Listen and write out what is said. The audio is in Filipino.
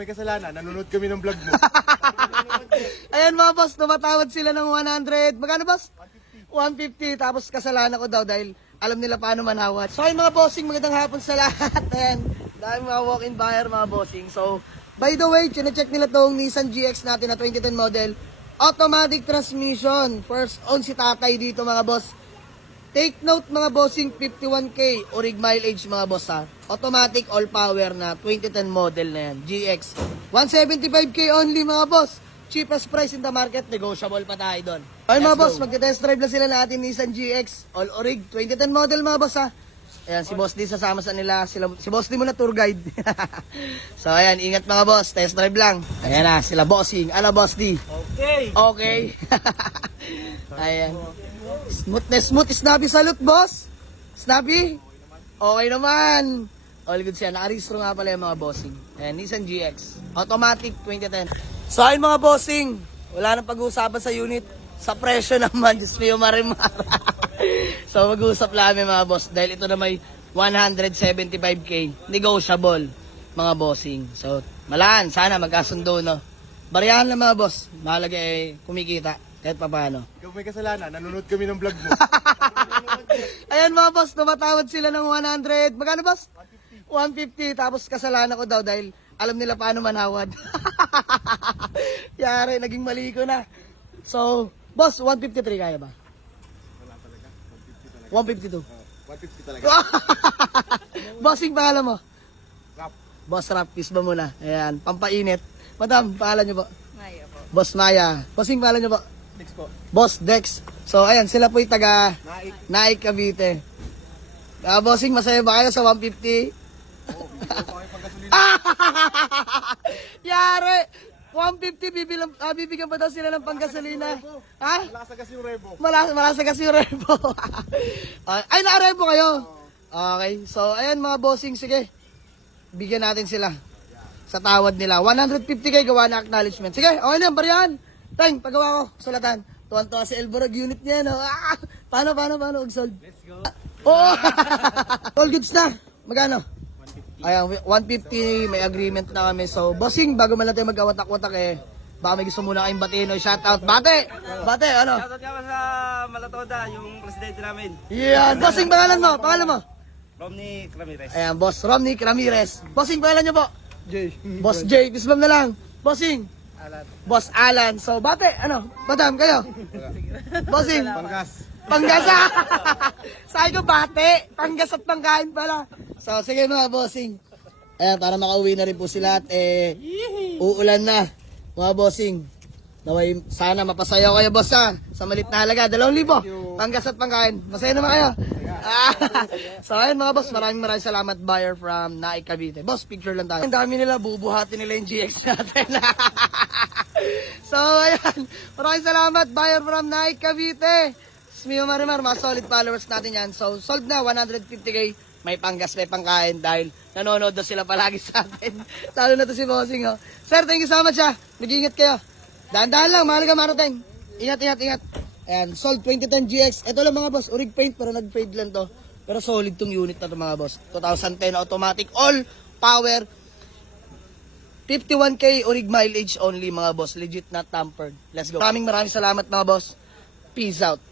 may kasalanan, nanonood kami ng vlog mo. Ayan mga boss, tumatawad sila ng 100. Magkano boss? 150. Tapos kasalanan ko daw dahil alam nila paano manawat. So ayun mga bossing, magandang hapon sa lahat. Ayan, dahil mga walk-in buyer mga bossing. So, by the way, chinecheck nila tong Nissan GX natin na 2010 model. Automatic transmission. First own si tatay dito mga boss. Take note mga bossing, 51K orig mileage mga boss ha. Automatic all power na 2010 model na yan. GX. 175K only mga boss. Cheapest price in the market, negotiable pa tayo doon. Ayun mga boss, magte-test drive na sila natin Nissan GX all orig 2010 model mga boss ha. Ayan, si Boss D sasama sa nila. Si Boss D muna tour guide. So ayan, ingat mga boss, test drive lang. Ayan na, sila bossing. Ano Boss D? Okay. Okay. Ayan. Smooth na smooth. Snappy salute, boss. Snappy? Okay naman. All good siya. Nakaristro nga pala yung mga bossing. Ayan, Nissan GX. Automatic 2010. So ayun mga bossing, wala nang pag-uusapan sa unit. Sa presyo naman, just may umarimara. So mag-uusap namin mga boss. Dahil ito na may 175K. Negotiable mga bossing. So malaan, sana magkasundo no. Bariyahan lang mga boss. Mahalaga eh kumikita. Kahit pa paano. Ikaw may kasalanan, nanonood kami ng vlog mo. Ayan mga boss, tumatawad sila ng 100. Magkano boss? 150. Tapos kasalanan ko daw dahil alam nila paano manawad. Yari, naging mali ko na. So, boss, 153 kaya ba? Wala talaga, 152. 150 talaga. 150 talaga. Bossing pangalan mo? Rap. Boss Rap, peace ba muna? Ayan, pampainit. Madam, pangalan nyo po? Maya po. Boss Maya. Bossing pangalan nyo po? Next po. Boss Dex. So, ayan, sila po'y taga Naik. Naik, Cavite. Bossing, masaya ba kayo sa 150? Oo, bigyan ko kayo pagkasulina. Yari! 150 bibigyan pa daw sila ng panggasolina. Ha? Malasa kasi yung rebo. Malasa kasi yung rebo. Ay, naka-rebo kayo? Okay. So, ayan mga bossing, sige. Bigyan natin sila sa tawad nila. 150K gawa na acknowledgement. Sige, okay na, bariyan. Teng, pagawa ko, sulatan. Tuwan-tuwa si Elborag, unit niya, no? Paano, Ugsold? Let's go. Oh! All goods na. Magkano? Ayan, 150, may agreement na kami. So, bossing, bago man natin magkawatak-watak eh, baka may gusto muna kayong batiin o shoutout. Bate, ano? Shoutout nga sa Malatoda, yung presidente namin. Yan, bossing, pangalan mo? Romney Ramirez. Ayan, boss Romney Ramirez. Bossing, pangalan nyo po? Jay. Boss J, bisbam na lang. Bossing, Alat. Boss Alan. So, bate, ano? Madam, kayo? Bossing, Panggas. Panggasa! Sabi ko, bate, panggas at pangkain pala. So, sige mga bossing. Ayan, para makauwi na rin po sila at uulan na. Mga bossing. Naway, sana mapasayaw kayo, boss ha. Sa malit na halaga, 2,000. Panggas at pangkain. Masaya naman kayo. So, ayun mga boss, maraming salamat buyer from Naik, Cavite. Boss, picture lang tayo. Ang dami nila, bubuhatin nila yung GX natin. So, ayan. Maraming salamat buyer from Naik, Cavite. Smio Marimar, mga solid followers natin yan. So, sold na, 150K. May panggas, may pangkain dahil nanonood na sila palagi sa atin. Lalo na to si Bossing, oh. Sir, thank you so much, ha. Mag-iingat kayo. Dahan-dahan lang, mahalaga marating. Ingat. Ayan, sold 2010 GX. Ito lang mga boss, urig paint pero nag-fade lang to. Pero solid tong unit na to mga boss. 2010 automatic, all power. 51K urig mileage only mga boss. Legit not tampered. Let's go. Maraming salamat mga boss. Peace out.